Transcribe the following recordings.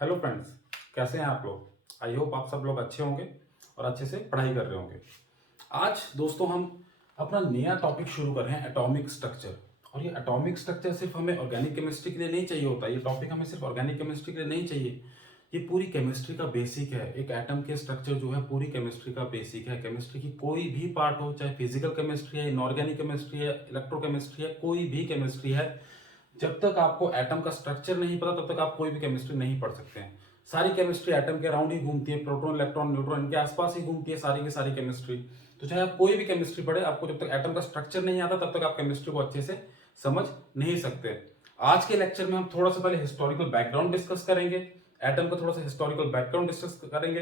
Hello friends, कैसे हैं आप लोग। आई होप आप सब लोग अच्छे होंगे और अच्छे से पढ़ाई कर रहे होंगे। आज दोस्तों हम अपना नया टॉपिक शुरू कर रहे हैं, एटॉमिक स्ट्रक्चर। और ये एटॉमिक स्ट्रक्चर सिर्फ हमें ऑर्गेनिक केमिस्ट्री के लिए नहीं चाहिए होता। ये टॉपिक हमें सिर्फ ऑर्गेनिक केमिस्ट्री के लिए नहीं चाहिए, ये पूरी केमिस्ट्री का बेसिक है। एक एटम के स्ट्रक्चर जो है पूरी केमिस्ट्री का बेसिक है। केमिस्ट्री की कोई भी पार्ट हो, चाहे फिजिकल केमिस्ट्री है, इनऑर्गेनिक केमिस्ट्री है, इलेक्ट्रोकेमिस्ट्री है, कोई भी केमिस्ट्री है, जब तक आपको एटम का स्ट्रक्चर नहीं पता तब तक आप कोई भी केमिस्ट्री नहीं पढ़ सकते हैं। सारी केमिस्ट्री एटम के अराउंड ही घूमती है, प्रोटॉन इलेक्ट्रॉन न्यूट्रॉन इनके आसपास ही घूमती है सारी की सारी केमिस्ट्री। तो चाहे आप कोई भी केमिस्ट्री पढ़े, आपको जब तक एटम का स्ट्रक्चर नहीं आता तब तक आप केमिस्ट्री को अच्छे से समझ नहीं सकते। आज के लेक्चर में हम थोड़ा सा पहले हिस्टोरिकल बैकग्राउंड डिस्कस करेंगे, एटम का थोड़ा सा हिस्टोरिकल बैकग्राउंड डिस्कस करेंगे,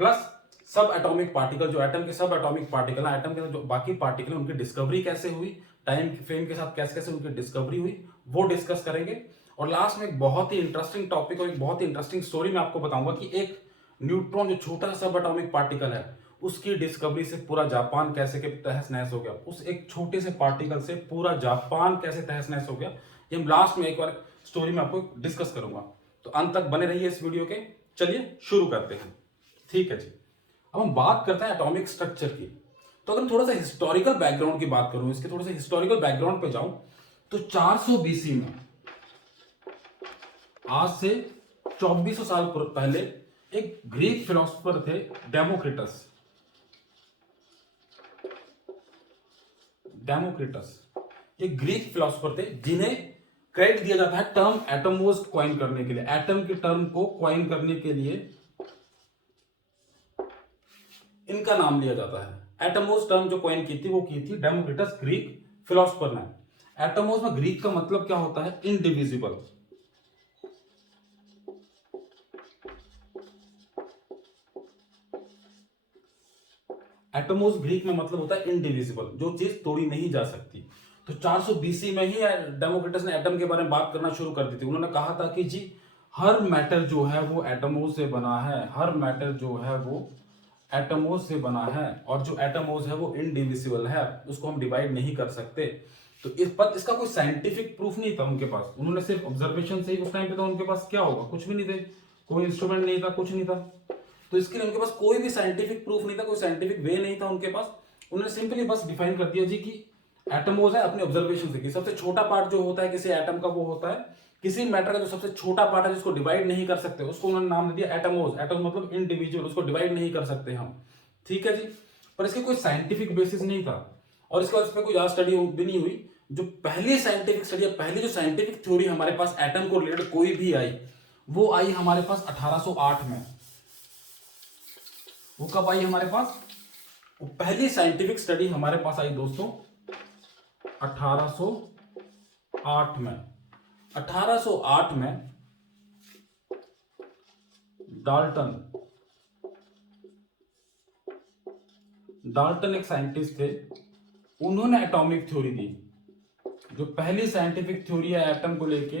प्लस सब एटॉमिक पार्टिकल, जो एटम के सब एटॉमिक पार्टिकल है, एटम के जो बाकी पार्टिकल उनकी डिस्कवरी कैसे हुई, टाइम फ्रेम के साथ कैसे कैसे उनकी डिस्कवरी हुई, वो डिस्कस करेंगे। और लास्ट में एक बहुत ही इंटरेस्टिंग टॉपिक और एक बहुत ही इंटरेस्टिंग स्टोरी मैं आपको बताऊंगा कि एक न्यूट्रॉन जो छोटा सब एटॉमिक पार्टिकल है, उसकी डिस्कवरी से पूरा जापान कैसे के तहस नहस हो गया। उस एक छोटे से पार्टिकल से पूरा जापान कैसे तहस नहस हो गया, ये हम लास्ट में एक बार स्टोरी में आपको डिस्कस करूंगा। तो अंत तक बने रहिए इस वीडियो के। चलिए शुरू करते हैं। ठीक है जी, अब हम बात करते हैं एटॉमिक स्ट्रक्चर की। तो अगर थोड़ा सा हिस्टोरिकल बैकग्राउंड की बात करूं, इसके थोड़े से हिस्टोरिकल बैकग्राउंड पे जाऊं, तो 400 बीसी में, आज से 2400 साल पहले, एक ग्रीक फिलोसोफर थे डेमोक्रिटस। ये ग्रीक फिलोसोफर थे जिन्हें क्रेडिट दिया जाता है टर्म एटमोस कॉइन करने के लिए। एटम के टर्म को कॉइन करने के लिए इनका नाम लिया जाता है। एटमोस टर्म जो कॉइन की थी वो की थी डेमोक्रिटस, ग्रीक फिलोसोफर ने। एटमोस में ग्रीक का मतलब क्या होता है? इनडिविजिबल। एटमोस ग्रीक में मतलब होता है इनडिविजिबल, जो चीज तोड़ी नहीं जा सकती। तो 400 बीसी में ही डेमोक्रिटस ने एटम के बारे में बात करना शुरू कर दी थी। उन्होंने कहा था कि जी हर मैटर जो है वो एटमोस से बना है, हर मैटर जो है वो एटमोस से बना है, और जो एटमोस है वो इनडिविजिबल है, उसको हम डिवाइड नहीं कर सकते। तो इस पर इसका कोई साइंटिफिक प्रूफ नहीं था उनके पास। उन्होंने सिर्फ ऑब्जर्वेशन से ही, उस टाइम पे तो उनके पास क्या होगा, कुछ भी नहीं थे, कोई इंस्ट्रूमेंट नहीं था, कुछ नहीं था। तो इसके लिए उनके पास कोई भी साइंटिफिक प्रूफ नहीं था, कोई साइंटिफिक वे नहीं था उनके पास। उन्होंने सिंपली बस डिफाइन कर दिया जी कि एटमोस है, अपने ऑब्जर्वेशन से कि सबसे छोटा पार्ट जो होता है किसी एटम का वो होता है, किसी मैटर का जो सबसे छोटा पार्ट है जिसको डिवाइड नहीं कर सकते, उसको उन्होंने नाम दे दिया एटमोस। एटम मतलब इंडिविजुअल, उसको डिवाइड नहीं कर सकते हम। ठीक है जी, पर इसके कोई साइंटिफिक बेसिस नहीं था, और इसके बाद इस पर कोई ज्यादा स्टडी भी नहीं हुई। जो पहली साइंटिफिक स्टडी, पहली जो साइंटिफिक थ्योरी हमारे पास एटम को रिलेटेड कोई भी आई, वो आई हमारे पास 1808 में। वो कब आई हमारे पास? वो पहली साइंटिफिक स्टडी हमारे पास आई दोस्तों 1808 में। 1808 में डाल्टन एक साइंटिस्ट थे, उन्होंने एटॉमिक थ्योरी दी। जो पहली साइंटिफिक थ्योरी है एटम को लेके,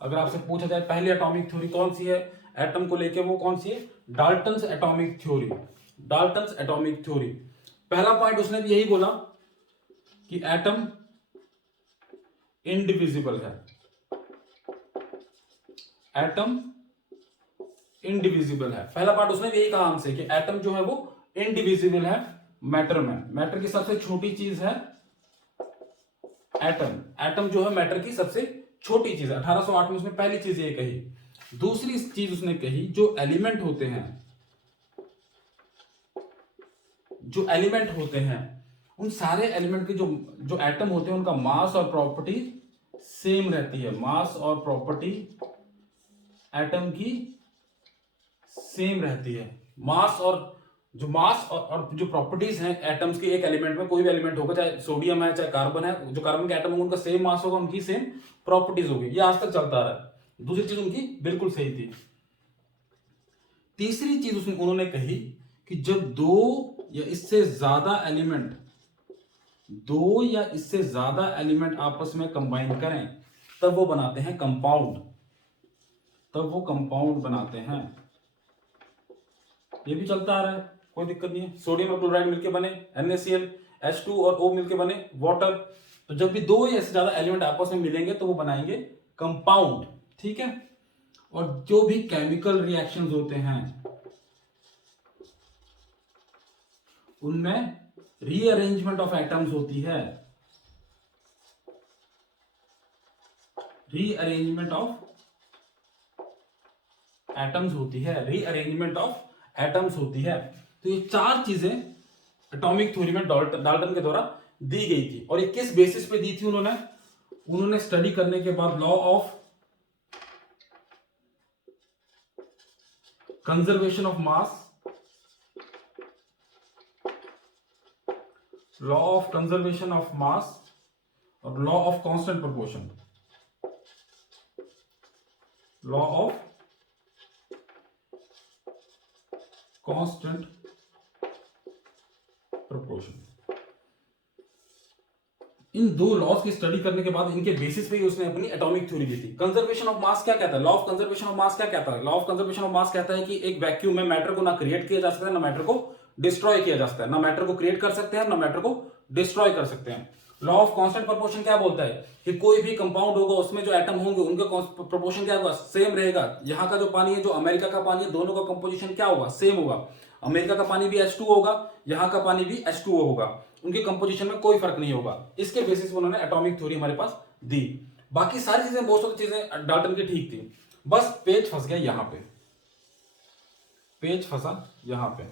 अगर आपसे पूछा जाए पहली एटॉमिक थ्योरी कौन सी है एटम को लेके, वो कौन सी है? Dalton's atomic theory. Dalton's atomic theory, पहला पॉइंट उसने भी यही बोला कि एटम इनडिविजिबल है। एटम इनडिविजिबल है, पहला पार्ट उसने भी यही कहा हमसे कि एटम जो है वो इनडिविजिबल है मैटर में। मैटर की सबसे छोटी चीज है एटम। एटम जो है मैटर की सबसे छोटी चीज है। 1808 में उसने पहली चीज ये कही। दूसरी चीज उसने कही, जो एलिमेंट होते हैं, जो एलिमेंट होते हैं, उन सारे एलिमेंट के जो एटम होते हैं उनका मास और प्रॉपर्टी सेम रहती है। मास और प्रॉपर्टी एटम की सेम रहती है। मास और जो प्रॉपर्टीज हैं एटम्स की, एक एलिमेंट में कोई भी एलिमेंट होगा, चाहे सोडियम है चाहे कार्बन है, जो कार्बन के एटम होंगे उनका सेम मास होगा, उनकी सेम प्रॉपर्टीज होगी। ये आज तक चलता रहा है। दूसरी चीज उनकी बिल्कुल सही थी। तीसरी चीज उन्होंने कही कि जब दो या इससे ज्यादा एलिमेंट आपस में कंबाइन करें तब वो बनाते हैं कंपाउंड। बनाते हैं। ये भी चलता आ रहा है, कोई दिक्कत नहीं है। सोडियम और क्लोराइड मिलके बने NaCl, H2 और O मिलके बने वाटर। तो जब भी दो या इससे ज्यादा एलिमेंट आपस में मिलेंगे तो वो बनाएंगे कंपाउंड। ठीक है, और जो भी केमिकल रिएक्शंस होते हैं उनमें रीअरेंजमेंट ऑफ एटम्स होती है, रीअरेंजमेंट ऑफ एटम्स होती है, रीअरेंजमेंट ऑफ एटम्स होती है। तो ये चार चीजें एटॉमिक थ्योरी में डाल्टन के द्वारा दी गई थी। और ये किस बेसिस पे दी थी उन्होंने स्टडी करने के बाद law of conservation of mass, law of conservation of mass और law of constant proportion, law of constant proportion. इन दो लॉज की स्टडी करने के बाद इनके बेसिस पे ही उसने अपनी एटॉमिक थ्योरी दी थी। कंजर्वेशन ऑफ मास क्या कहता है? लॉ ऑफ कंजर्वेशन ऑफ मास क्या कहता है? लॉ ऑफ कंजर्वेशन ऑफ मास कहता है कि एक वैक्यूम में मैटर को ना क्रिएट किया जा सकता है, ना मैटर को डिस्ट्रॉय किया जा सकता है, ना मैटर को क्रिएट कर सकते हैं, ना मैटर को डिस्ट्रॉय कर सकते हैं। लॉ ऑफ कांस्टेंट प्रोपोर्शन क्या बोलता है कि कोई भी कंपाउंड होगा उसमें जो एटम होंगे उनका प्रोपोर्शन क्या होगा? सेम रहेगा। यहाँ का जो पानी है, जो अमेरिका का पानी है, दोनों का कंपोजिशन क्या होगा? सेम होगा। अमेरिका का पानी भी H2 होगा, यहाँ का पानी भी H2O होगा, उनके कंपोजिशन में कोई फर्क नहीं होगा। इसके बेसिस पे उन्होंने एटॉमिक थ्योरी हमारे पास दी। बाकी सारी चीजें, मोस्ट ऑफ चीजें डाल्टन की ठीक थी, बस पेज फंस गया यहाँ पे, पेज फंसा यहाँ पे।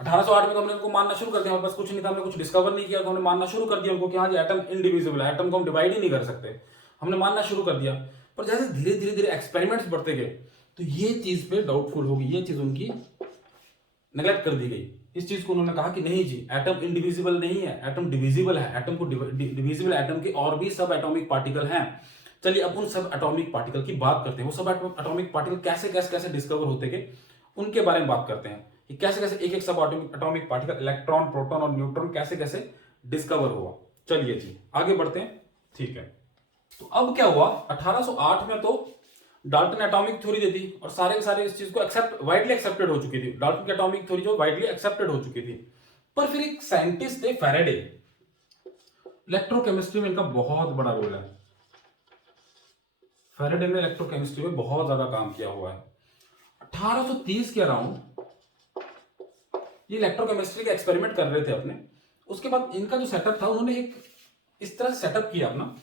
1808 में तो हमने उनको मानना शुरू कर दिया, हमारे पास कुछ नहीं था, हमने कुछ डिस्कवर नहीं किया, तो हमने मानना शुरू कर दिया उनको कि हाँ जी एटम इनडिविजिबल है, एटम को हम डिवाइड ही नहीं कर सकते, हमने मानना शुरू कर दिया। पर जैसे धीरे धीरे धीरे एक्सपेरिमेंट्स बढ़ते गए तो ये चीज पे डाउटफुल होगी, ये चीज उनकी नेग्लेक्ट कर दी गई। इस चीज को उन्होंने कहा कि नहीं जी, एटम इंडिविजिबल नहीं है, एटम डिविजिबल है। एटम को डिविजिबल एटम के और भी सब एटॉमिक पार्टिकल हैं। चलिए अब उन सब एटॉमिक पार्टिकल की बात करते हैं। वो सब एटॉमिक पार्टिकल कैसे कैसे कैसे डिस्कवर होते गए उनके बारे में बात करते हैं कि कैसे कैसे एक एक सब एटॉमिक पार्टिकल, इलेक्ट्रॉन, प्रोटॉन और न्यूट्रॉन कैसे कैसे डिस्कवर हुआ। चलिए जी आगे बढ़ते हैं, ठीक है। तो अब क्या हुआ, 1808 में तो डाल्टन एटॉमिक थ्योरी देती और सारे के सारे इस चीज को वाइडली एक्सेप्टेड हो चुकी थी। डाल्टन की एटॉमिक थ्योरी जो वाइडली एक्सेप्टेड हो चुकी थी। पर फिर एक साइंटिस्ट थे फैराडे, इलेक्ट्रोकेमिस्ट्री में इनका बहुत बड़ा रोल है। फैराडे ने इलेक्ट्रोकेमिस्ट्री में बहुत ज्यादा काम किया हुआ है। 1830 के अराउंड ये इलेक्ट्रोकेमिस्ट्री का एक्सपेरिमेंट कर रहे थे अपने। उसके बाद इनका जो सेटअप था, उन्होंने एक इस तरह सेटअप किया अपना,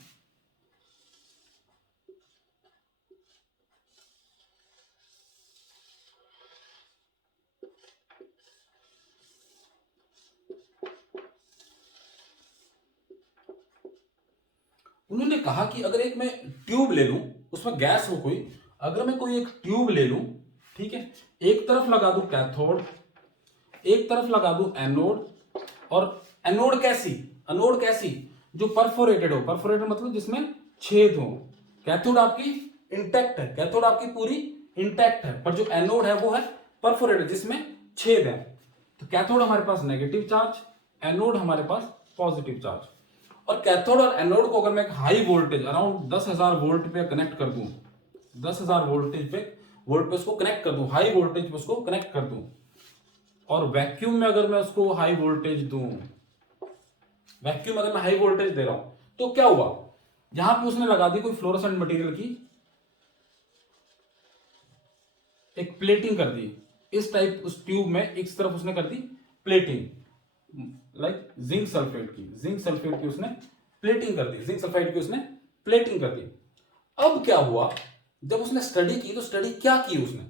उन्होंने कहा कि अगर एक मैं ट्यूब ले लूं, उसमें गैस हो कोई, अगर मैं कोई एक ट्यूब ले लूं, ठीक है, एक तरफ लगा दूं कैथोड, एक तरफ लगा दूं एनोड, और एनोड कैसी जो परफोरेटेड हो, परफोरेटेड मतलब जिसमें छेद हो। कैथोड आपकी इंटैक्ट है, कैथोड आपकी पूरी इंटैक्ट है, पर जो एनोड है वो है परफोरेटेड जिसमें छेद है। तो कैथोड हमारे पास नेगेटिव चार्ज, एनोड हमारे पास पॉजिटिव चार्ज। और कैथोड और एनोड को अगर मैं एक हाई वोल्टेज अराउंड 10,000 वोल्ट पे कनेक्ट कर दूं, 10,000 वोल्ट पे उसको कनेक्ट कर दूं, हाई वोल्टेज पे उसको कनेक्ट कर दूं, और वैक्यूम में अगर मैं उसको हाई वोल्टेज दूं, वैक्यूम अगर मैं हाई वोल्टेज दे रहा हूं, तो क्या हुआ, यहां पे उसने लगा दी कोई फ्लोरोसेंट मटेरियल की एक प्लेटिंग कर दी, इस टाइप उस ट्यूब में एक तरफ उसने कर दी प्लेटिंग, लाइक जिंक सल्फेट की उसने प्लेटिंग कर दी, जिंक सल्फाइड की उसने प्लेटिंग कर दी। अब क्या हुआ, जब उसने स्टडी की तो स्टडी क्या की उसने,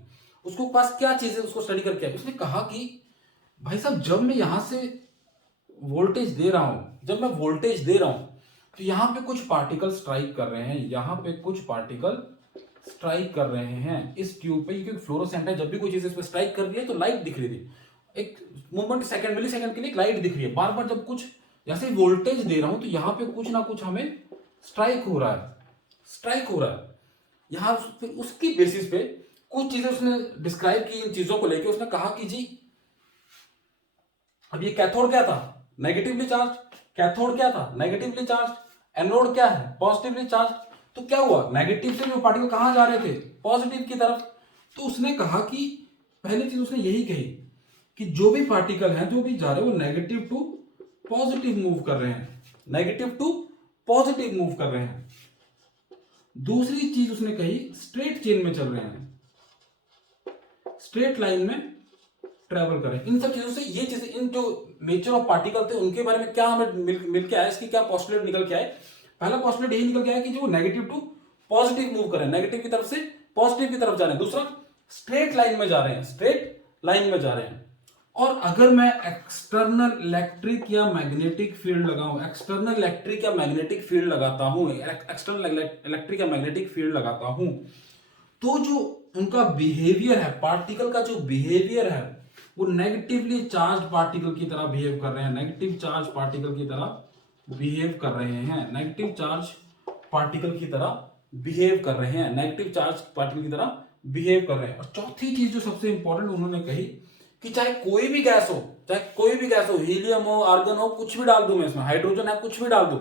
उसको पास क्या चीजें उसको स्टडी करके आई, उसने कहा कि भाई साहब जब मैं यहां से वोल्टेज दे रहा हूं, तो यहां पे कुछ पार्टिकल स्ट्राइक कर रहे हैं, यहां पे कुछ पार्टिकल स्ट्राइक कर रहे हैं इस ट्यूब पे, क्योंकि फ्लोरोसेंट है, जब भी कोई चीज इस पे स्ट्राइक कर रही है तो लाइट दिख रही थी, एक मूवमेंट सेकंड मिली सेकंड के लिए एक लाइट दिख रही है। बार बार जब कुछ जैसे वोल्टेज दे रहा हूं तो यहां पे कुछ ना कुछ हमें स्ट्राइक हो रहा है यहां। उसकी बेसिस पे कुछ चीजें उसने डिस्क्राइब की, इन चीजों को लेके उसने कहा कि जी अब ये कैथोड क्या था, नेगेटिवली चार्ज, कैथोड क्या था, नेगेटिवली चार्ज, एनोड क्या है, पॉजिटिवली चार्ज। तो क्या हुआ, नेगेटिव से जो पार्टिकल कहां जा रहे थे, पॉजिटिव की तरफ। तो उसने कहा कि पहली चीज उसने यही कही कि जो भी पार्टिकल हैं, जो भी जा रहे हैं, वो नेगेटिव टू पॉजिटिव मूव कर रहे हैं, नेगेटिव टू पॉजिटिव मूव कर रहे हैं। दूसरी चीज उसने कही, स्ट्रेट चेन में चल रहे हैं, स्ट्रेट लाइन में ट्रेवल करें। इन सब चीजों से ये चीजें, इन जो नेचर ऑफ पार्टिकल थे उनके बारे में क्या हमें मिल के आया, इसकी क्या पोस्टुलेट निकल के आए। पहला पोस्टुलेट यही निकल के आया कि जो नेगेटिव टू पॉजिटिव मूव करें, नेगेटिव की तरफ से पॉजिटिव की तरफ जा रहे हैं। दूसरा, स्ट्रेट लाइन में जा रहे हैं, स्ट्रेट लाइन में जा रहे हैं। और अगर मैं एक्सटर्नल इलेक्ट्रिक या मैग्नेटिक फील्ड लगाऊं, एक्सटर्नल इलेक्ट्रिक या मैग्नेटिक फील्ड लगाता हूं, एक्सटर्नल इलेक्ट्रिक या मैग्नेटिक फील्ड लगाता हूं, तो जो उनका बिहेवियर है, पार्टिकल का जो बिहेवियर है, वो नेगेटिवली चार्ज पार्टिकल की तरह बिहेव कर रहे हैं, नेगेटिव चार्ज पार्टिकल की तरह बिहेव कर रहे हैं, नेगेटिव चार्ज पार्टिकल की तरह बिहेव कर रहे हैं, नेगेटिव चार्ज पार्टिकल की तरह बिहेव कर रहे हैं। और चौथी चीज जो सबसे इंपॉर्टेंट उन्होंने कही कि चाहे कोई भी गैस हो, चाहे कोई भी गैस हो, हीलियम हो, आर्गन हो, कुछ भी डाल दूं मैं इसमें, हाइड्रोजन है, कुछ भी डाल दूं,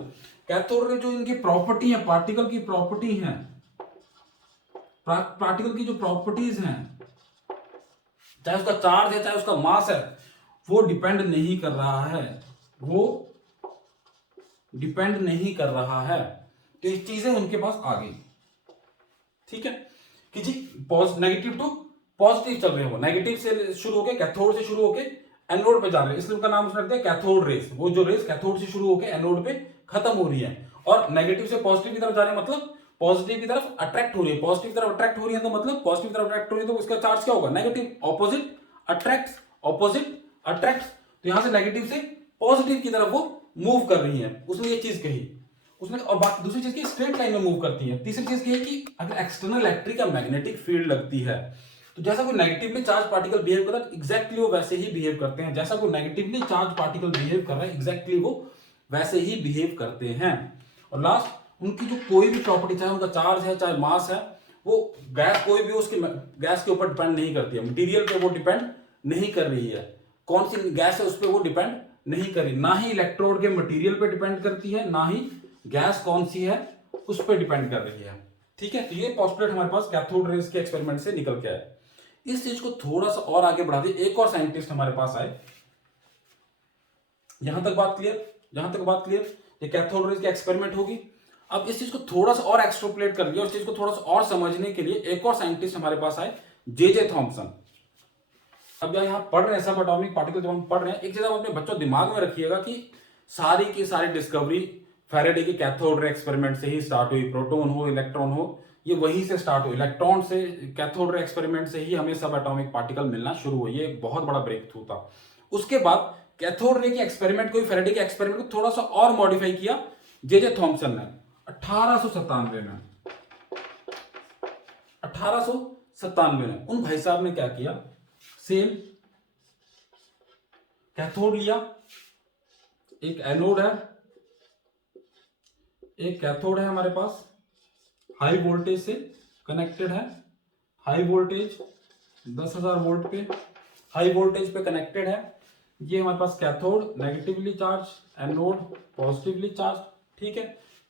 कैथोड रे जो इनकी प्रॉपर्टी है, पार्टिकल की प्रॉपर्टी है, पार्टिकल की जो प्रॉपर्टीज हैं, चाहे उसका चार्ज है, चाहे उसका मास है, वो डिपेंड नहीं कर रहा है, वो डिपेंड नहीं कर रहा है। तो ये चीजें उनके पास आ गई, ठीक है, कि जी नेगेटिव टू पॉजिटिव चल रहे हो, नेगेटिव से शुरू होके, कैथोड से शुरू होके एनोड पे जा रहे हैं, इसलिए उनका नाम उसने रख दिया कैथोड रेस। वो जो रेस कैथोड से शुरू होके एनोड पे खत्म हो रही है, और नेगेटिव से पॉजिटिव की तरफ जा रहे हैं, मतलब पॉजिटिव की तरफ अट्रैक्ट हो रही है, पॉजिटिव की तरफ अट्रैक्ट हो रही है, तो मतलब पॉजिटिव की तरफ अट्रैक्ट हो रही है, तो उसका चार्ज क्या होगा, negative, opposite attracts, opposite attracts. तो यहां से नेगेटिव से पॉजिटिव की तरफ वो मूव कर रही है, उसने ये चीज कही उसने। और बाकी दूसरी चीज की स्ट्रेट लाइन में मूव करती है। तीसरी चीज की है कि अगर एक्सटर्नल इलेक्ट्रिक या मैग्नेटिक फील्ड लगती है, तो जैसा कोई नेगेटिवली चार्ज पार्टिकल बिहेव कर रहा है, एग्जैक्टली वो वैसे ही बिहेव करते हैं, जैसा कोई नेगेटिवली चार्ज पार्टिकल बिहेव कर रहा है, एग्जैक्टली वो वैसे ही बिहेव करते हैं। और लास्ट, उनकी जो कोई भी प्रॉपर्टी, चाहे उनका चार्ज है, चाहे मास है, वो गैस कोई भी उसके गैस के ऊपर डिपेंड नहीं करती है, मटेरियल पे वो डिपेंड नहीं कर रही है, कौन सी गैस है उस पर वो डिपेंड नहीं कर रही, ना ही इलेक्ट्रोड के मटेरियल पे डिपेंड करती है, ना ही गैस कौन सी है उस पर डिपेंड कर रही है, ठीक है। तो ये पोस्टुलेट हमारे पास कैथोड रेज के एक्सपेरिमेंट से निकल के आया। इस चीज को थोड़ा सा और आगे बढ़ा दिए, एक और साइंटिस्ट हमारे पास आए। यहां तक बात क्लियर, यहां तक बात क्लियर, ये कैथोड रेज के एक्सपेरिमेंट होगी। अब इस चीज को थोड़ा सा और एक्सट्रोपलेट कर लिया, उस चीज को थोड़ा सा और समझने के लिए एक और साइंटिस्ट हमारे पास आए, जे थॉमसन। अब यहाँ पढ़ रहे हैं सब एटॉमिक पार्टिकल, जब हम पढ़ रहे हैं, एक चीज आप अपने बच्चों दिमाग में रखिएगा कि सारी की सारी डिस्कवरी फैराडे के कैथोड रे एक्सपेरिमेंट से ही स्टार्ट हुई। प्रोटॉन हो, इलेक्ट्रॉन हो, ये वहीं से स्टार्ट हुई। इलेक्ट्रॉन से, कैथोड रे एक्सपेरिमेंट से ही हमें सब एटॉमिक पार्टिकल मिलना शुरू हुई। ये बहुत बड़ा ब्रेक थ्रू था। उसके बाद कैथोड रे के एक्सपेरिमेंट को, फैराडे के एक्सपेरिमेंट को थोड़ा सा और मॉडिफाई किया जे थॉमसन ने 1897 में। 1897 में उन भाई साहब ने क्या किया, सेम कैथोड लिया, एक एनोड है, एक कैथोड है हमारे पास, हाई वोल्टेज से कनेक्टेड है, हाई वोल्टेज 10,000 वोल्ट पे, हाई वोल्टेज पे कनेक्टेड है। ये हमारे पास cathode negatively charge, anode positively charge, ठीक है,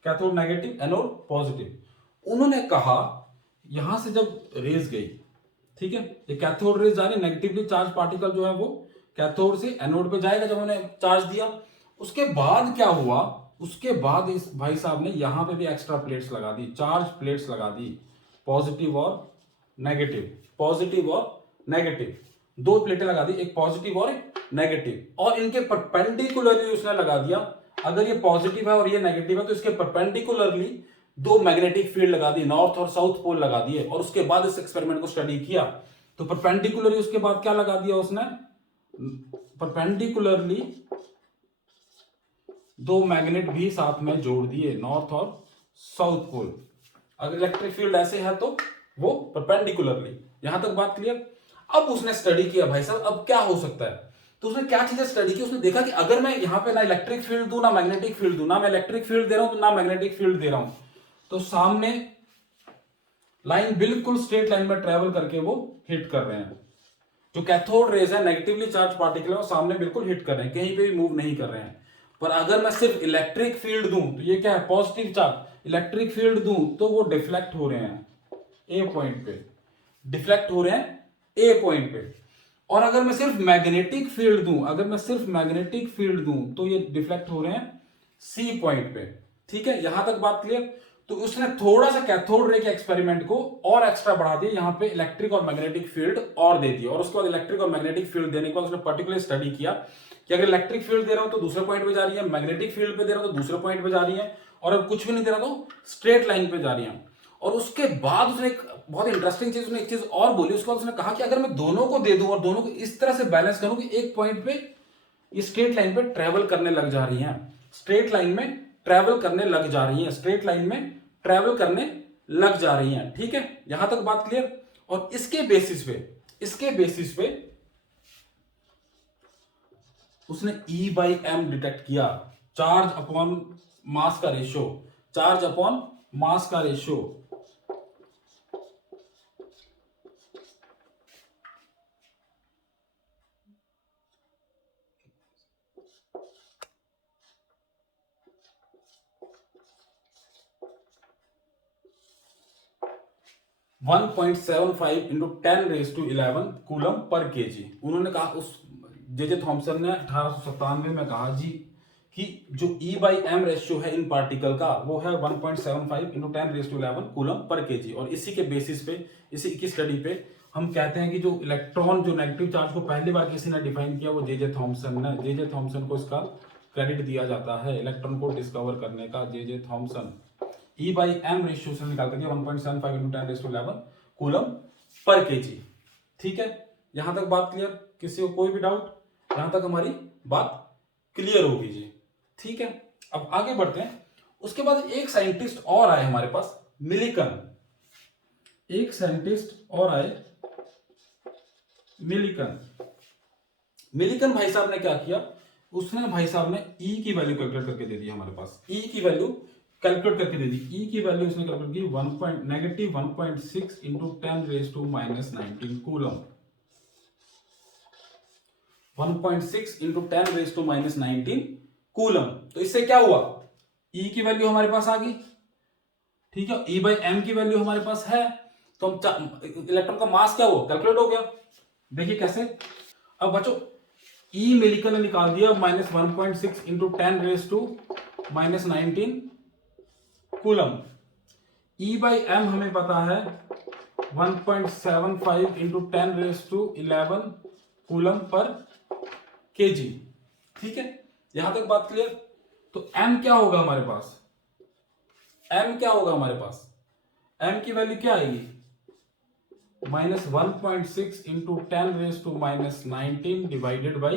कैथोड नेगेटिव, एनोड पॉजिटिव। उन्होंने कहा यहां से जब रेज गई, ठीक है, ये कैथोड रेज जा रही, नेगेटिवली चार्ज पार्टिकल जो है वो कैथोड से एनोड पे जाएगा जब उन्होंने चार्ज दिया। उसके बाद क्या हुआ, उसके बाद इस भाई साहब ने यहां पे भी एक्स्ट्रा प्लेट्स लगा दी, चार्ज प्लेट्स लगा दी, पॉजिटिव और नेगेटिव, पॉजिटिव और नेगेटिव, दो प्लेटें लगा दी, एक पॉजिटिव और एक नेगेटिव, और इनके परपेंडिकुलरली उसने लगा दिया। अगर ये पॉजिटिव है और ये नेगेटिव है तो इसके परपेंडिकुलरली दो मैग्नेटिक फील्ड लगा दी, नॉर्थ और साउथ पोल लगा दिए, और उसके बाद इस एक्सपेरिमेंट को स्टडी किया। तो परपेंडिकुलरली उसके बाद क्या लगा दिया उसने, परपेंडिकुलरली दो मैग्नेट भी साथ में जोड़ दिए, नॉर्थ और साउथ पोल। अगर इलेक्ट्रिक फील्ड ऐसे है तो वो परपेंडिकुलरली। यहां तक बात क्लियर। अब उसने स्टडी किया भाई साहब, अब क्या हो सकता है, तो उसने क्या चीजें स्टडी की, उसने देखा कि अगर मैं यहां पे ना इलेक्ट्रिक फील्ड दूं ना मैग्नेटिक फील्ड दूं, ना मैं इलेक्ट्रिक फील्ड दे रहा हूं तो ना मैग्नेटिक फील्ड दे रहा हूं, तो सामने लाइन बिल्कुल स्ट्रेट लाइन में ट्रेवल करके वो हिट कर रहे हैं। जो कैथोड रेज है, नेगेटिवली चार्ज पार्टिकल है, वो सामने बिल्कुल हिट कर रहे हैं, कहीं पे भी मूव नहीं कर रहे हैं। पर अगर मैं सिर्फ इलेक्ट्रिक फील्ड दूं, तो ये क्या है, पॉजिटिव चार्ज, इलेक्ट्रिक फील्ड दूं तो वो डिफ्लेक्ट हो रहे हैं ए पॉइंट पे, डिफ्लेक्ट हो रहे हैं ए पॉइंट पे। और अगर मैं सिर्फ मैग्नेटिक फील्ड दूं, अगर मैं सिर्फ मैग्नेटिक फील्ड दूं तो ये डिफ्लेक्ट हो रहे हैं सी पॉइंट पे, ठीक है। यहां तक बात क्लियर। तो उसने थोड़ा सा कैथोड रे के एक्सपेरिमेंट को और एक्स्ट्रा बढ़ा दिया, यहां पे इलेक्ट्रिक और मैग्नेटिक फील्ड और दे दिया, और उसके बाद इलेक्ट्रिक और मैग्नेटिक फील्ड देने के बाद उसने पर्टिकुलर स्टडी किया कि अगर इलेक्ट्रिक फील्ड दे रहा हूं तो दूसरे पॉइंट पे जा रही है, मैग्नेटिक फील्ड पे दे रहा हूं तो दूसरे पॉइंट पे जा रही है, और अब कुछ भी नहीं दे रहा तो स्ट्रेट लाइन पे जा रही है। और उसके बाद उसने एक बहुत इंटरेस्टिंग चीज, उसने एक चीज और बोली, उसके बाद उसने कहा कि अगर मैं दोनों को दे दूं और दोनों को इस तरह से बैलेंस करूं कि एक पॉइंट पे ये स्ट्रेट लाइन पे ट्रेवल करने लग जा रही हैं, स्ट्रेट लाइन में ट्रेवल करने लग जा रही हैं, स्ट्रेट लाइन में ट्रेवल करने लग जा रही हैं। ठीक है, यहां तक बात क्लियर। और इसके बेसिस पे उसने E/m डिटेक्ट किया, चार्ज अपॉन मास का रेशियो, चार्ज अपॉन मास का ratio. 1.75 into 10⁻11 coulomb per KG. उन्होंने कहा, उस जे थॉमसन ने 1897 में कहा जी कि जो E/m रेशियो है इन पार्टिकल का वो है 1.75 इंटू 10⁻11 कूलम पर केजी। और इसी के बेसिस पे, इसी की स्टडी पे हम कहते हैं कि जो इलेक्ट्रॉन, जो नेगेटिव चार्ज को पहली बार किसी ने डिफाइन किया वो जे थॉमसन ने, जे थॉमसन को इसका क्रेडिट दिया जाता है इलेक्ट्रॉन को डिस्कवर करने का, जे थॉमसन। E/m रेशियो से निकाल करके 1.75 इंटू 10⁻11 कूलम पर केजी। ठीक है, यहां तक बात क्लियर? किसी को कोई भी डाउट? यहां तक हमारी बात क्लियर होगी जी। ठीक है, अब आगे बढ़ते हैं। उसके बाद एक साइंटिस्ट और आए हमारे पास, मिलिकन। एक साइंटिस्ट और आए, मिलिकन। मिलिकन भाई साहब ने क्या किया, उसने भाई साहब ने E की वैल्यू कैलकुलेट करके दे दी हमारे पास, E की वैल्यू कैलकुलेट करके दे दी। E की वैल्यू उसने कैलकुलेट की -1.6 इंटू 10⁻⁻19 कूलम। 1.6 into 10⁻⁻19 coulomb. तो इससे क्या हुआ, E की वैल्यू हमारे पास आ गई। ठीक है, E/m की वैल्यू हमारे पास है, तो हम इलेक्ट्रॉन का मास क्या हुआ, कैलकुलेट हो गया। देखिए कैसे। अब बच्चों E मिलिकन ने निकाल दिया -1.6 इंटू 10⁻⁻19 कूलम। E/m हमें पता है 1.75 इंटू 10⁻11 कूलम पर केजी। ठीक है, यहां तक बात क्लियर। तो m क्या होगा हमारे पास, m क्या होगा हमारे पास, m की वैल्यू क्या आएगी, -1.6 इंटू 10⁻⁻19 डिवाइडेड बाई,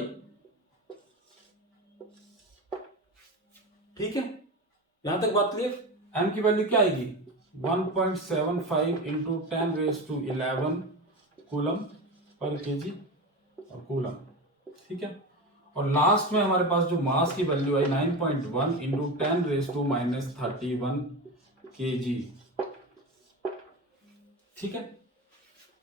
ठीक है, यहां तक बात क्लियर। m की वैल्यू क्या आएगी, 1.75 इंटू 10⁻11 कूलम पर केजी और कूलम। ठीक है, और लास्ट में हमारे पास जो मास की वैल्यू आई 9.1 इंटू 10⁻31 केजी। ठीक है,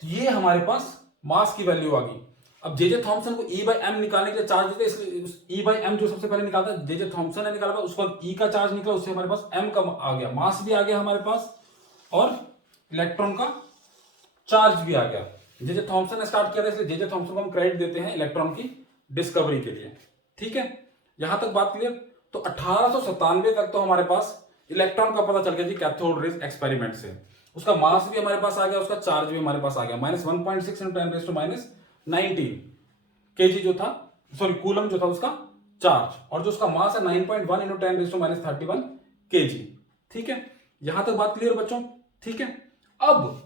तो ये हमारे पास मास की वैल्यू आ गई। अब जे थॉमसन को E/m निकालने के लिए चार्ज देते, इसलिए E/m जो सबसे पहले निकालता है जे थॉमसन ने निकाला, उसके बाद E का चार्ज निकला, उससे हमारे पास m का आ गया, मास भी आ गया हमारे पास, और इलेक्ट्रॉन का चार्ज भी आ गया। जे थॉमसन ने स्टार्ट किया था, इसलिए जे थॉमसन को हम क्रेडिट देते हैं इलेक्ट्रॉन की डिस्कवरी के लिए। ठीक है, यहां तक बात क्लियर। तो 1897 तक तो हमारे पास इलेक्ट्रॉन का पता चल गया जी कैथोड रेज एक्सपेरिमेंट से। उसका मास भी हमारे पास आ गया, उसका चार्ज भी हमारे पास आ गया, -1.6 इंटू 10⁻⁻19 केजी जो था, सॉरी कूलम जो था उसका चार्ज, और जो उसका मास है 9.1 इंटू 10⁻31 केजी। ठीक है, यहां तक बात क्लियर बच्चों। ठीक है, अब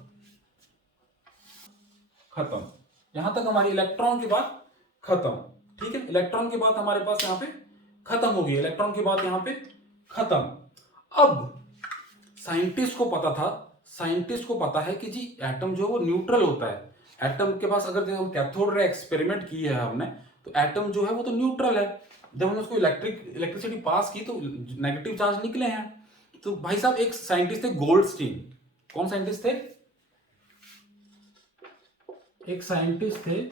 खत्म, यहां तक हमारी इलेक्ट्रॉन की बात खत्म। ठीक है, इलेक्ट्रॉन की बात हमारे पास यहां पे खत्म हो गई, इलेक्ट्रॉन की बात यहां पे खत्म। अब साइंटिस्ट को पता था, साइंटिस्ट को पता है कि जी एटम जो है वो न्यूट्रल होता है। एटम के पास अगर हम कैथोड रे एक्सपेरिमेंट किए है हमने, तो एटम जो है वो तो न्यूट्रल है। जब हमने उसको इलेक्ट्रिसिटी पास की तो नेगेटिव चार्ज निकले हैं। तो भाई साहब एक साइंटिस्ट थे गोल्डस्टीन। कौन साइंटिस्ट थे, एक साइंटिस्ट थे,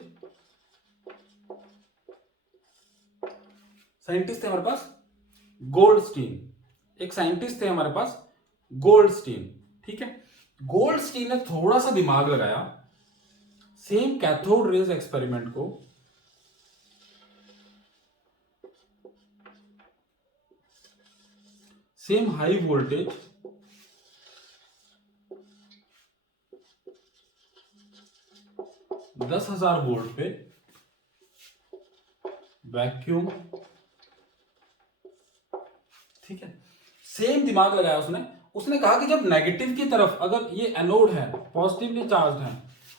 साइंटिस्ट थे हमारे पास गोल्डस्टीन, एक साइंटिस्ट थे हमारे पास गोल्डस्टीन। ठीक है, गोल्डस्टीन ने थोड़ा सा दिमाग लगाया, सेम कैथोड रेज एक्सपेरिमेंट को सेम हाई वोल्टेज 10,000 वोल्ट पे वैक्यूम, ठीक है। सेम दिमाग लगाया उसने कहा कि जब नेगेटिव की तरफ अगर ये एनोड है पॉजिटिवली चार्ज है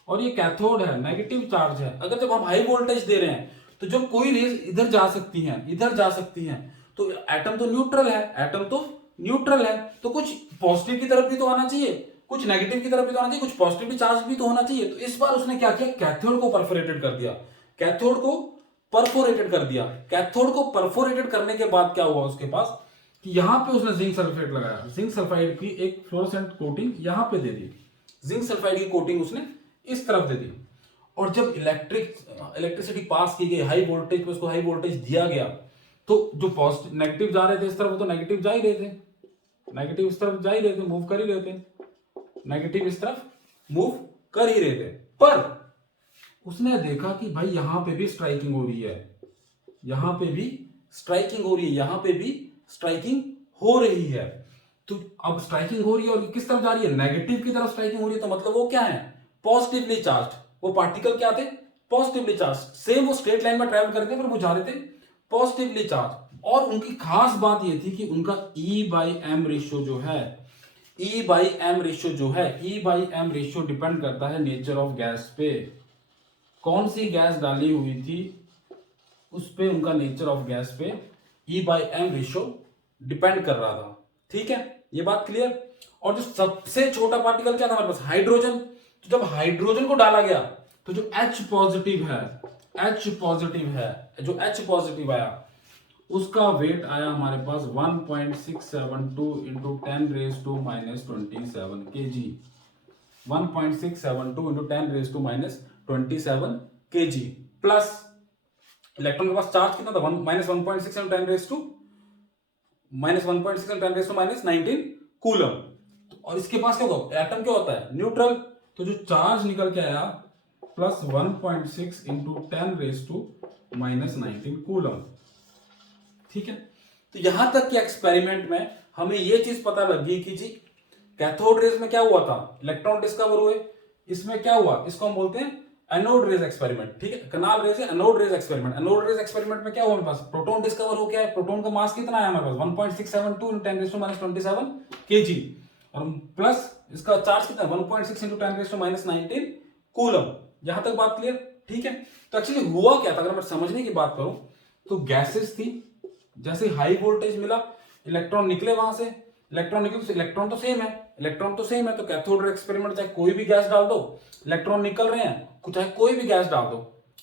और ये कैथोड है नेगेटिव चार्ज है, अगर जब हम हाई वोल्टेज दे रहे हैं तो जब कोई रेज इधर जा सकती हैं इधर जा सकती हैं, तो एटम तो न्यूट्रल है, एटम तो न्यूट्रल है, तो कुछ पॉजिटिव की तरफ भी तो आना चाहिए, कुछ नेगेटिव की तरफ भी तो आना चाहिए, कुछ पॉजिटिव चार्ज भी तो होना चाहिए। तो इस बार उसने क्या किया, कैथोड को परफोरेटेड कर दिया, कैथोड को परफोरेटेड कर दिया। कैथोड को परफोरेटेड करने के बाद क्या हुआ उसके पास कि यहां पे उसने जिंक सल्फेट लगाया, जिंक सल्फाइड की एक फ्लोरोसेंट कोटिंग यहां पे दे दी, जिंक सल्फाइड की कोटिंग उसने इस तरफ दे दी। और जब इलेक्ट्रिसिटी पास की गई हाई वोल्टेज पे, उसको हाई वोल्टेज दिया गया, तो जो पॉजिटिव नेगेटिव जा रहे थे इस तरफ, वो तो नेगेटिव जा ही रहे थे, नेगेटिव इस तरफ जा ही रहे थे, मूव कर ही रहे थे, नेगेटिव इस तरफ मूव कर ही रहे थे। पर उसने देखा कि भाई यहां पे भी स्ट्राइकिंग हो रही है, यहां पे भी स्ट्राइकिंग हो रही है, यहां पे भी स्ट्राइकिंग हो रही है। तो अब स्ट्राइकिंग हो रही है और किस तरफ जा रही है, नेगेटिव की तरफ स्ट्राइकिंग हो रही है, तो मतलब वो क्या है, पॉजिटिवली चार्ज। वो पार्टिकल क्या थे, पॉजिटिवली चार्ज। सेम वो स्ट्रेट लाइन में ट्रैवल करते पर वो जा रहे थे पॉजिटिवली चार्ज। और उनकी खास बात ये थी कि उनका E/M रेशियो जो है, E/M रेशियो जो है, E/M रेशियो डिपेंड करता है नेचर ऑफ गैस पे। कौन सी गैस डाली हुई थी उस पे उनका नेचर ऑफ गैस पे E/M रेशियो डिपेंड कर रहा था। ठीक है, ये बात क्लियर। और जो सबसे छोटा पार्टिकल क्या था हमारे पास, हाइड्रोजन। तो जब हाइड्रोजन को डाला गया तो जो H पॉजिटिव है, H पॉजिटिव है, जो H पॉजिटिव आया उसका वेट आया हमारे पास 1.672 into 10⁻⁻27 kg, 1.672 into 10⁻⁻27 kg। Plus electron के पास चार्ज कितना था, -1.6 इंटू 10⁻⁻19 कूलम। और इसके पास क्या होगा, एटम क्या होता है, न्यूट्रल। तो जो चार्ज निकल के आया प्लस 1.6 इंटू 10⁻⁻19 कूलम। ठीक है, तो यहां तक के एक्सपेरिमेंट में हमें यह चीज पता लग गई कि जी कैथोड रेज में क्या हुआ था, इलेक्ट्रॉन डिस्कवर हुए। इसमें क्या हुआ, इसको हम बोलते हैं एनोड रेज एक्सपेरिमेंट। ठीक है, कनाल रेज है, anode rays experiment. Anode rays experiment में क्या हुआ हमारे पास, प्रोटॉन डिस्कवर हो गया है। प्रोटॉन का मास कितना है हमारे पास, 1.672 इंटू 10⁻⁻27 kg। और प्लस इसका चार्ज कितना है, 1.6 इंटू 10⁻⁻19 कूलम। यहां तक बात क्लियर। ठीक है, तो एक्चुअली हुआ क्या था, अगर मैं समझने की बात करूं तो गैसेस थी। जैसे हाई वोल्टेज मिला, इलेक्ट्रॉन निकले वहां से, इलेक्ट्रॉन निकले तो इलेक्ट्रॉन तो सेम है, इलेक्ट्रॉन तो सेम है। तो कैथोड रे एक्सपेरिमेंट चाहे कोई भी गैस डाल दो, इलेक्ट्रॉन निकल रहे हैं, चाहे कोई भी गैस डाल दो,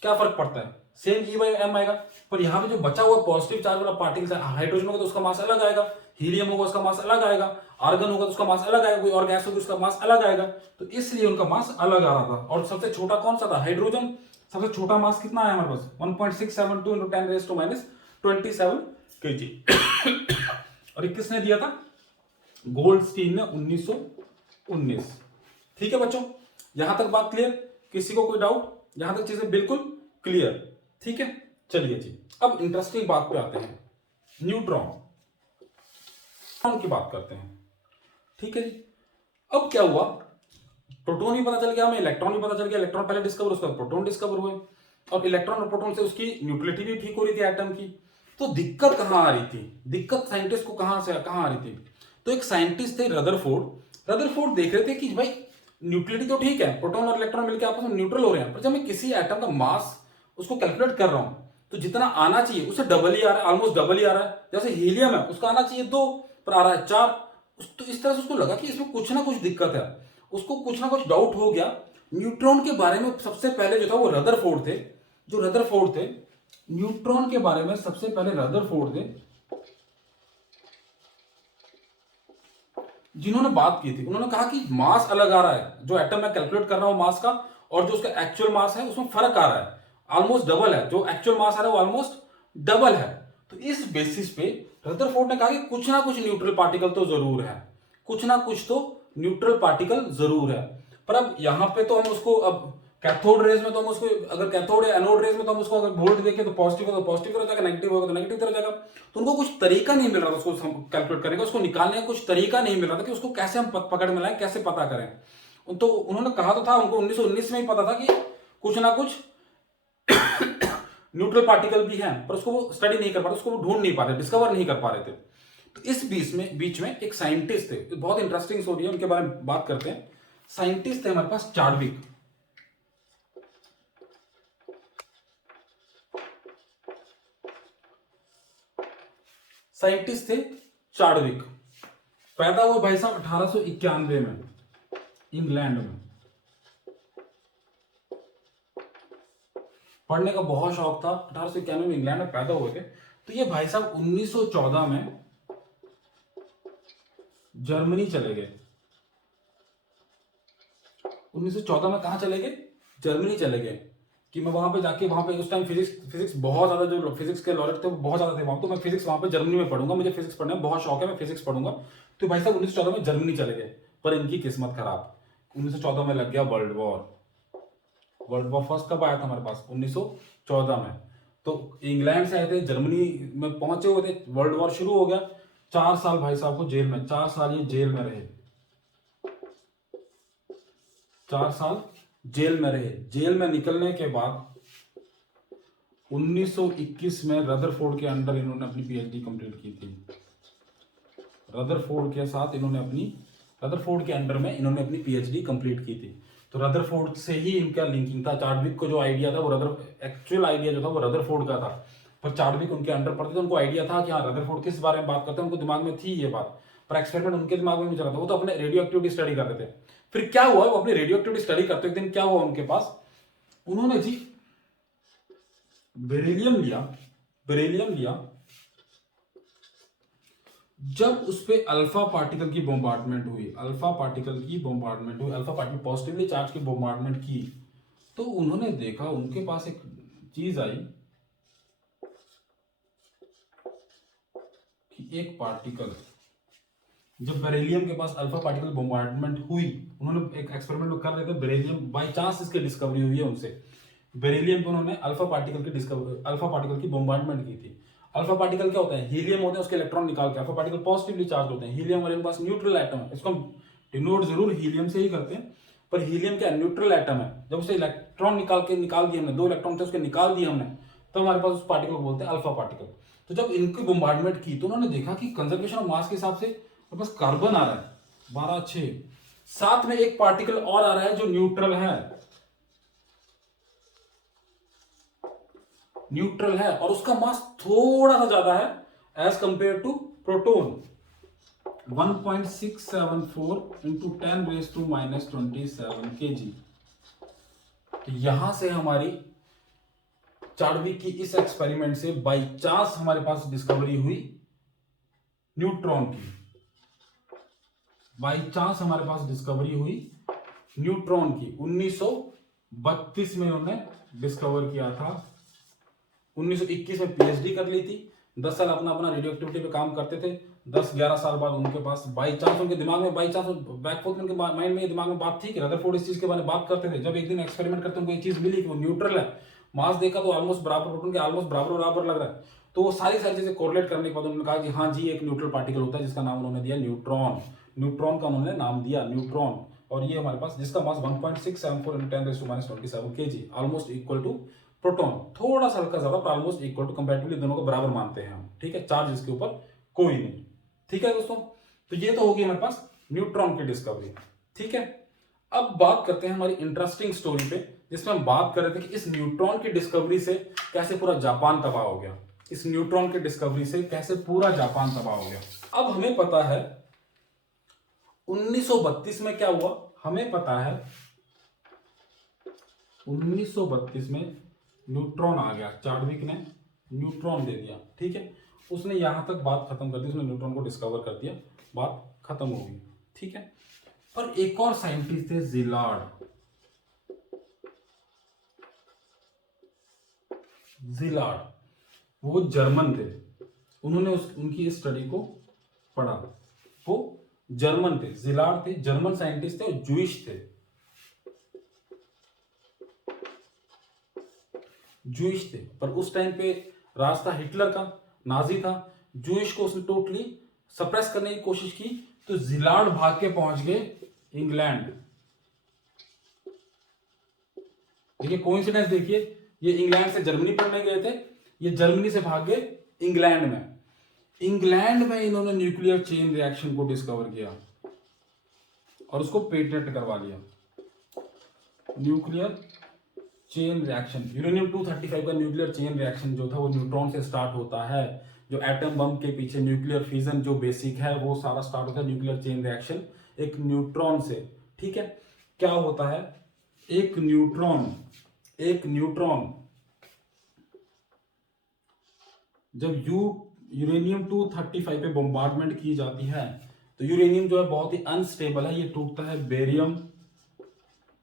क्या फर्क पड़ता है, सेम E/M आएगा। पर यहाँ पे जो बचा हुआ पॉजिटिव चार्ज वाला पार्टिकल, हाइड्रोजन होगा तो उसका मास अलग आएगा, हीलियम होगा उसका मास अलग आएगा, आर्गन होगा तो उसका मास अलग आएगा, कोई और गैस होगी उसका मास अलग आएगा। तो इसलिए उनका मास अलग आ रहा था। और सबसे छोटा कौन सा था, हाइड्रोजन। सबसे छोटा मास कितना आया हमारे पास, 1.672 इंटू 10⁻⁻27 kg। और ये किसने दिया था, गोल्डस्टीन ने 1919। ठीक है बच्चों, यहां तक बात क्लियर, किसी को कोई डाउट, यहां तक चीजें बिल्कुल क्लियर। ठीक है, चलिए जी अब इंटरेस्टिंग बात पे आते हैं, न्यूट्रॉन की बात करते हैं। ठीक है जी, अब क्या हुआ, प्रोटॉन ही पता चल गया हमें, इलेक्ट्रॉन ही पता चल गया। इलेक्ट्रॉन पहले डिस्कवर, उसके बाद प्रोटॉन डिस्कवर हुए। और इलेक्ट्रॉन और प्रोटॉन से उसकी न्यूट्रलिटी भी ठीक हो रही थी एटम की। तो दिक्कत कहां आ रही थी, दिक्कत साइंटिस्ट को कहां आ रही थी। तो एक साइंटिस्ट थे रदरफोर्ड। रदरफोर्ड देख रहे थे कि भाई न्यूट्रलिटी तो ठीक है, प्रोटॉन और इलेक्ट्रॉन मिलकर आपस में न्यूट्रल हो रहे हैं, पर जब मैं किसी एटम का मास उसको कैलकुलेट कर रहा हूं तो जितना आना चाहिए उससे डबल ही आ रहा है, ऑलमोस्ट डबल ही आ रहा है। जैसे हीलियम है, उसका आना चाहिए 2 पर आ रहा है 4। तो इस तरह से उसको लगा कि इसमें कुछ ना कुछ दिक्कत है, उसको कुछ ना कुछ डाउट हो गया। न्यूट्रॉन के बारे में सबसे पहले जो था वो रदरफोर्ड थे, जो रदरफोर्ड थे। न्यूट्रॉन के बारे में सबसे पहले रदरफोर्ड थे जिन्होंने बात की थी। उन्होंने कहा कि मास अलग आ रहा है, जो एटम मैं कैलकुलेट कर रहा हूं मास का और जो उसका एक्चुअल मास है उसमें फर्क आ रहा है, ऑलमोस्ट डबल है। जो एक्चुअल मास आ रहा है वो ऑलमोस्ट डबल है। तो इस बेसिस पे रदरफोर्ड ने कहा कि कुछ ना कुछ न्यूट्रल पार्टिकल तो जरूर है, कुछ ना कुछ तो न्यूट्रल पार्टिकल जरूर है। पर अब यहां पे तो हम उसको, अब कैथोड रेज में तो हम उसको, अगर कैथोड या एनोड रेज में तो हम उसको अगर वोल्ट देखें तो पॉजिटिव होगा तो पॉजिटिव हो जाएगा, नेगेटिव होगा तो नेगेटिव हो जाएगा। तो उनको कुछ तरीका नहीं मिल रहा था उसको कैलकुलेट करने का, उसको निकालने का कुछ तरीका नहीं मिल रहा था कि उसको कैसे हम पकड़ में लाएं, कैसे पता करें। तो उन्होंने कहा तो था, उनको 1919 में ही पता था कि कुछ ना कुछ न्यूट्रल पार्टिकल भी हैं, पर उसको वो स्टडी नहीं कर पा रहे, उसको वो ढूंढ नहीं पा रहे, डिस्कवर नहीं कर पा रहे थे। तो इस बीच में एक साइंटिस्ट थे, बहुत इंटरेस्टिंग स्टोरी है, उनके बारे में बात करते हैं। साइंटिस्ट थे हमारे पास चार्विक। साइंटिस्ट थे चार्विक। पैदा हुआ भाई साहब 1891 में इंग्लैंड में। पढ़ने का बहुत शौक था, 1891 में इंग्लैंड में पैदा हुए थे। तो ये भाई साहब 1914 में जर्मनी चले गए। 1914 में कहां चले गए? जर्मनी चले गए कि मैं वहां पे जाके, वहां पे उस टाइम फिजिक्स बहुत ज्यादा, जो फिजिक्स के लॉरेट थे वो बहुत ज्यादा थे वहां, तो मैं फिजिक्स वहां पे जर्मनी में पढ़ूंगा, मुझे फिजिक्स पढ़ने में बहुत शौक है, मैं फिजिक्स पढ़ूंगा। तो भाई साहब 1914 में जर्मनी चले गए, पर इनकी किस्मत खराब। 1914 में लग गया वर्ल्ड वॉर फर्स्ट कब आया था हमारे पास? 1914 में। तो इंग्लैंड से आए थे, जर्मनी में पहुंचे हुए थे, वर्ल्ड वॉर शुरू हो गया। 4 साल भाई साहब को जेल में, 4 साल ये जेल में रहे, 4 साल जेल में रहे। जेल में निकलने के बाद 1921 में रदरफोर्ड के अंडर इन्होंने अपनी पीएचडी कंप्लीट की थी। रदरफोर्ड के साथ इन्होंने रदरफोर्ड के अंडर में इन्होंने अपनी पीएचडी कंप्लीट की थी। तो रदरफोर्ड से ही इनका लिंकिंग था। चार्विक को जो आइडिया था वो एक्चुअल आइडिया जो था वो रदरफोर्ड का था, पर चार्विक उनके अंडर पढ़ते थे, उनको आइडिया था कि हाँ रदरफोर्ड किस बारे में बात करते हैं, उनको दिमाग में थी ये बात, पर एक्सपेरिमेंट उनके दिमाग में नहीं चला था। वो तो अपने रेडियो एक्टिविटी स्टडी करते थे। फिर क्या हुआ, वो अपनी रेडियो एक्टिविटी स्टडी करते एक दिन क्या हुआ उनके पास, उन्होंने जी बेरिलियम लिया। जब उस पे अल्फा पार्टिकल की बोम्बार्डमेंट हुई, अल्फा पार्टिकल पॉजिटिवली चार्ज की बोम्बार्डमेंट की, तो उन्होंने देखा उनके पास एक चीज आई कि एक पार्टिकल, जब बेरिलियम के पास अल्फा पार्टिकल बोम्बार्डमेंट हुई, उन्होंने एक एक्सपेरिमेंट कर रहे थे, बेरिलियम बाय चांस इसकी डिस्कवरी हुई है उनसे। बेरिलियम पे उन्होंने अल्फा पार्टिकल की बोम्बार्डमेंट की थी। अल्फा पार्टिकल क्या होता है? हीलियम होते हैं, उसके इलेक्ट्रॉन निकाल के, अल्फा पार्टिकल पॉजिटिवली चार्ज होते हैं। हीलियम हमारे पास न्यूट्रल एटम है, इसको हम डिनोट जरूर हीलियम से ही करते हैं, पर हीलियम क्या न्यूट्रल एटम है। जब उसे इलेक्ट्रॉन निकाल दिए हमने, 2 इलेक्ट्रॉन थे उसके निकाल दिए हमने, तो हमारे पास उस पार्टिकल को बोलते हैं अल्फा पार्टिकल। तो जब इनकी बोम्बार्डमेंट की तो उन्होंने देखा कि कंजर्वेशन ऑफ मास के हिसाब से बस कार्बन आ रहा है 12 6, साथ में एक पार्टिकल और आ रहा है जो न्यूट्रल है और उसका मास थोड़ा सा ज्यादा है as compare to proton, 1.674 into 10⁻⁻27 kg। तो यहां से हमारी चार्विक की इस एक्सपेरिमेंट से बाई चांस हमारे पास डिस्कवरी हुई न्यूट्रॉन की। बाई चांस हमारे पास डिस्कवरी हुई न्यूट्रॉन की। 1932 में उन्होंने डिस्कवर किया था। 1921 में पीएचडी कर ली थी। 10 साल अपना रेडियो एक्टिविटी पे काम करते थे। 10-11 साल बाद उनके पास बाई चांस उनके दिमाग में, बाई चांस बैकफोर्थ उनके माइंड में, दिमाग में बात थी कि रदरफोर्ड इस चीज के बारे में बात करते थे। जब एक दिन एक्सपेरिमेंट करते उनको एक चीज मिली कि वो न्यूट्रल है, मास देखा तो ऑलमोस्ट बराबर, प्रोटॉन के ऑलमोस्ट बराबर लग रहा है। तो वो सारी चीजें कोरिलेट करने के बाद उन्होंने कहा कि हाँ जी एक न्यूट्रल पार्टिकल होता है जिसका नाम उन्होंने दिया न्यूट्रॉन। न्यूट्रॉन का उन्होंने नाम दिया न्यूट्रॉन। और ये हमारे पास जिसका mass 1.674 × 10⁻⁻27 kg, almost equal to proton, थोड़ा सा हल्का ज्यादा पर ऑलमोस्ट इक्वल टू, कंपैरेटिवली दोनों को बराबर मानते हैं हम। ठीक है, चार्ज इसके ऊपर कोई नहीं। ठीक है दोस्तों, तो ये तो होगी हमारे पास न्यूट्रॉन की डिस्कवरी। ठीक है, अब बात करते हैं हमारी इंटरेस्टिंग स्टोरी पे, जिसमें हम बात कर रहे थे कि इस न्यूट्रॉन की डिस्कवरी से कैसे पूरा जापान तबाह हो गया। इस न्यूट्रॉन की डिस्कवरी से कैसे पूरा जापान तबाह हो गया। अब हमें पता है 1932 में क्या हुआ, हमें पता है 1932 में न्यूट्रॉन आ गया। चार्विक ने न्यूट्रॉन दे दिया। ठीक है, उसने यहां तक बात खत्म कर दी, उसने न्यूट्रॉन को डिस्कवर कर दिया, बात खत्म हो गई। ठीक है, पर एक और साइंटिस्ट थे जिलार्ड। वो जर्मन थे। उन्होंने उनकी इस स्टडी को पढ़ा। वो जर्मन थे, जिलार्ड थे, जर्मन साइंटिस्ट थे और जूइश थे। पर उस टाइम पे राज था हिटलर का, नाजी था। जूइश को उसने टोटली सप्रेस करने की कोशिश की, तो जिलार्ड भाग के पहुंच गए इंग्लैंड। देखिए कोइंसिडेंस, देखिए ये इंग्लैंड से जर्मनी पढ़ने गए थे, ये जर्मनी से भाग गए इंग्लैंड में। इंग्लैंड में इन्होंने न्यूक्लियर चेन रिएक्शन को डिस्कवर किया और उसको पेटेंट करवा लिया। न्यूक्लियर चेन रिएक्शन, यूरेनियम 235 का न्यूक्लियर चेन रिएक्शन जो था वो न्यूट्रॉन से स्टार्ट होता है। जो एटम बम के पीछे न्यूक्लियर फिजन जो बेसिक है वो सारा स्टार्ट होता है न्यूक्लियर चेन रिएक्शन एक न्यूट्रॉन से। ठीक है, क्या होता है, एक न्यूट्रॉन जब यूरेनियम 235 पे बॉम्बार्डमेंट की जाती है तो यूरेनियम जो है बहुत ही अनस्टेबल है, ये टूटता है बेरियम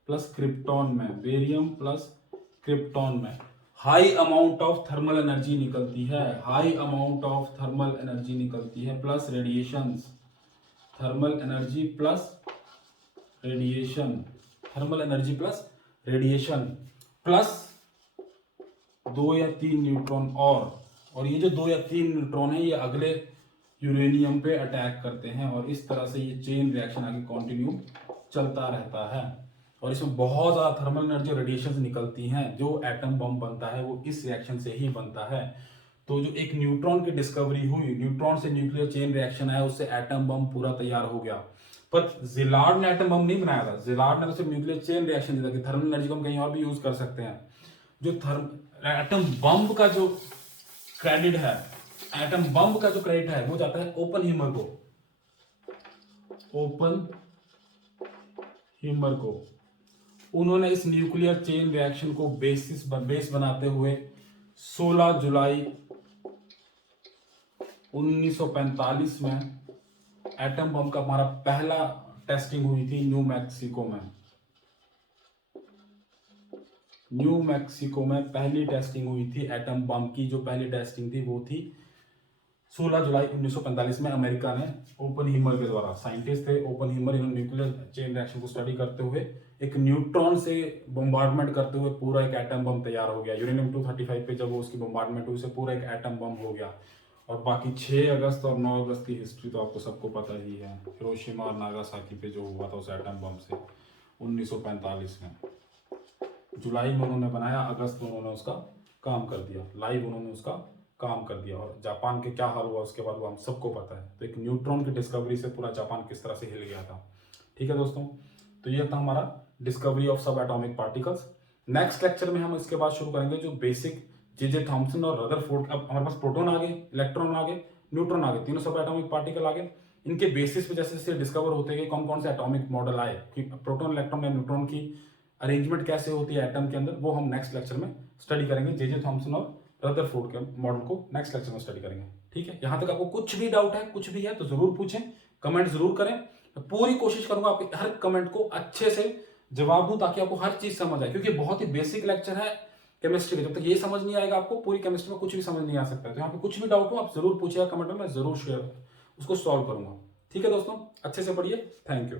प्लस क्रिप्टॉन में, बेरियम प्लस क्रिप्टॉन में। High amount of thermal energy निकलती है, high amount of thermal energy निकलती है, plus radiations, thermal energy plus radiation, thermal energy plus radiation, plus 2 या 3 न्यूट्रॉन और ये जो 2 या 3 न्यूट्रॉन है ये अगले यूरेनियम पे अटैक करते हैं और इस तरह से ये चेन रिएक्शन आगे कंटिन्यू चलता रहता है। और इसमें बहुत ज़्यादा थर्मल एनर्जी और रेडिएशन निकलती हैं। जो एटम बम बनता है वो इस रिएक्शन से ही बनता है। तो जो एक न्यूट्रॉन की डिस्कवरी हुई, न्यूट्रॉन से न्यूक्लियर चेन रिएक्शन आया, उससे एटम बम पूरा तैयार हो गया। पर जिलार्ड ने एटम बम नहीं बनाया था, जिलार्ड ने तो सिर्फ न्यूक्लियर चेन रिएक्शन दिया कि थर्मल एनर्जी को हम कहीं और भी यूज कर सकते हैं। जो एटम बम का जो क्रेडिट है, एटम बम का जो क्रेडिट है वो जाता है ओपनहीमर को, ओपनहीमर को। उन्होंने इस न्यूक्लियर चेन रिएक्शन को बेस बनाते हुए 16 जुलाई 1945 में एटम बम का हमारा पहला टेस्टिंग हुई थी न्यू मैक्सिको में। न्यू मैक्सिको में पहली टेस्टिंग हुई थी एटम बम की। जो पहली टेस्टिंग थी वो थी 16 जुलाई 1945 में अमेरिका ने ओपनहीमर के द्वारा, साइंटिस्ट थे ओपनहीमर, इन्होंने न्यूक्लियर चेन रिएक्शन को स्टडी करते हुए एक न्यूट्रॉन से बॉम्बार्डमेंट करते हुए पूरा एक एटम बम तैयार हो गया। यूरेनियम 235 पे जब वो उसकी बॉम्बार्डमेंट हुई, उससे पूरा एक एटम बम हो गया। और बाकी 6 अगस्त और 9 अगस्त की हिस्ट्री तो आपको सबको पता ही है, हिरोशिमा और नागासाकी पे जो हुआ था उस एटम बम से 1945 में। जुलाई में उन्होंने बनाया, अगस्त में उन्होंने उसका काम कर दिया, लाइव उन्होंने उसका काम कर दिया। और जापान के क्या हाल हुआ उसके बाद वो हम सबको पता है। तो एक न्यूट्रॉन की डिस्कवरी से पूरा जापान किस तरह से हिल गया था। ठीक है दोस्तों, तो ये था हमारा डिस्कवरी ऑफ सब एटॉमिक पार्टिकल्स। नेक्स्ट लेक्चर में हम इसके बाद शुरू करेंगे जो बेसिक जे थॉमसन और रदरफोर्ड, अब हमारे पास प्रोटॉन आ गए, इलेक्ट्रॉन आ गए, न्यूट्रॉन आ गए, तीनों सब एटॉमिक पार्टिकल आ गए। इनके बेसिस पे जैसे जैसे डिस्कवर होते गए कौन कौन से एटॉमिक मॉडल आए कि प्रोटॉन, इलेक्ट्रॉन या न्यूट्रॉन की अरेंजमेंट कैसे होती है एटम के अंदर, वो हम नेक्स्ट लेक्चर में स्टडी करेंगे। जे थॉमसन और रदरफोर्ड के मॉडल को नेक्स्ट लेक्चर में स्टडी करेंगे। ठीक है, यहां तक आपको कुछ भी डाउट है, कुछ भी है तो जरूर पूछें, कमेंट जरूर करें। मैं पूरी कोशिश करूंगा आपके हर कमेंट को अच्छे से जवाब दूं ताकि आपको हर चीज समझ आए, क्योंकि बहुत ही बेसिक लेक्चर है केमिस्ट्री का। जब तक ये समझ नहीं आएगा आपको पूरी केमिस्ट्री में कुछ भी समझ नहीं आ सकता है। तो यहाँ पे कुछ भी डाउट हो आप जरूर पूछिएगा कमेंट में, मैं जरूर शेयर उसको सॉल्व करूंगा। ठीक है दोस्तों, अच्छे से पढ़िए। Thank you.